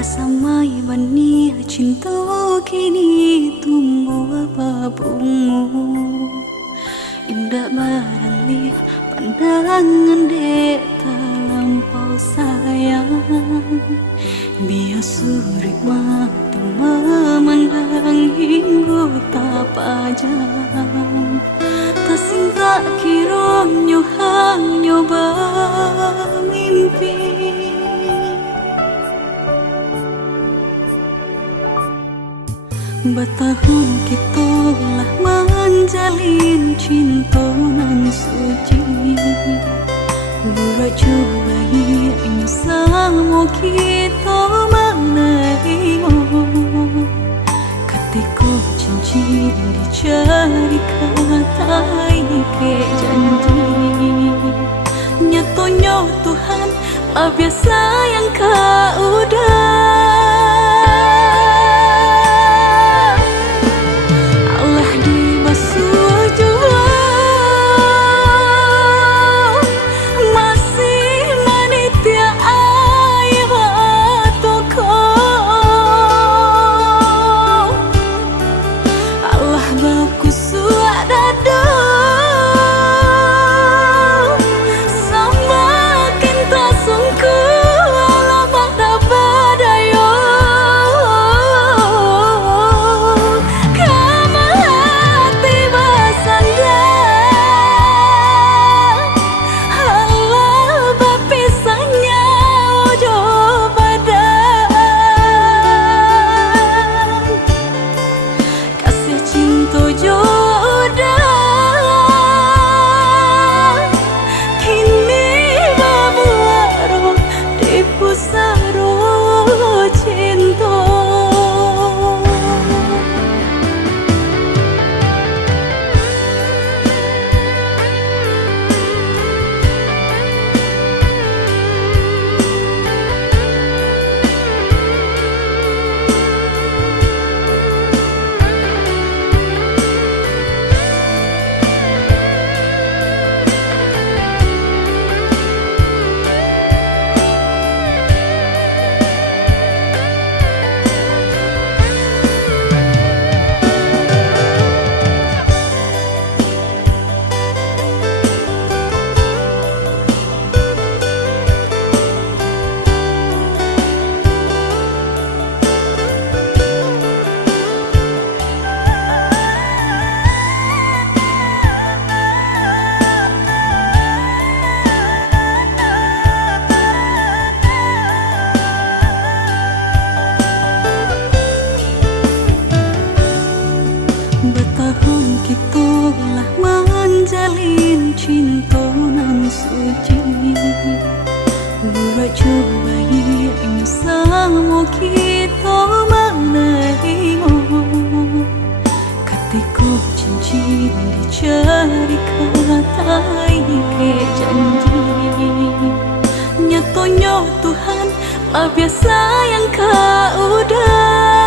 Samai bani cinta kini tumbuh babungmu. Indah barangli pandangan dek terlampau sayang. Biar surik mata memandang hingga tak pajang. Tak singgah kira nyohang nyoba mimpi. Bertahun kita lah menjalin cinta nan suci. Buat coba ini sama kita menerima. Ketika cincin dicari kata ke janji. Nyatanya Tuhan lah biasa yang kau udah. Bertahun kita lah menjalin cinta nan suci. Buat coba ini sama kita menerima. Ketika cincin dicari kata ke janji. Nyatanya Tuhan lah biasa yang kau udah.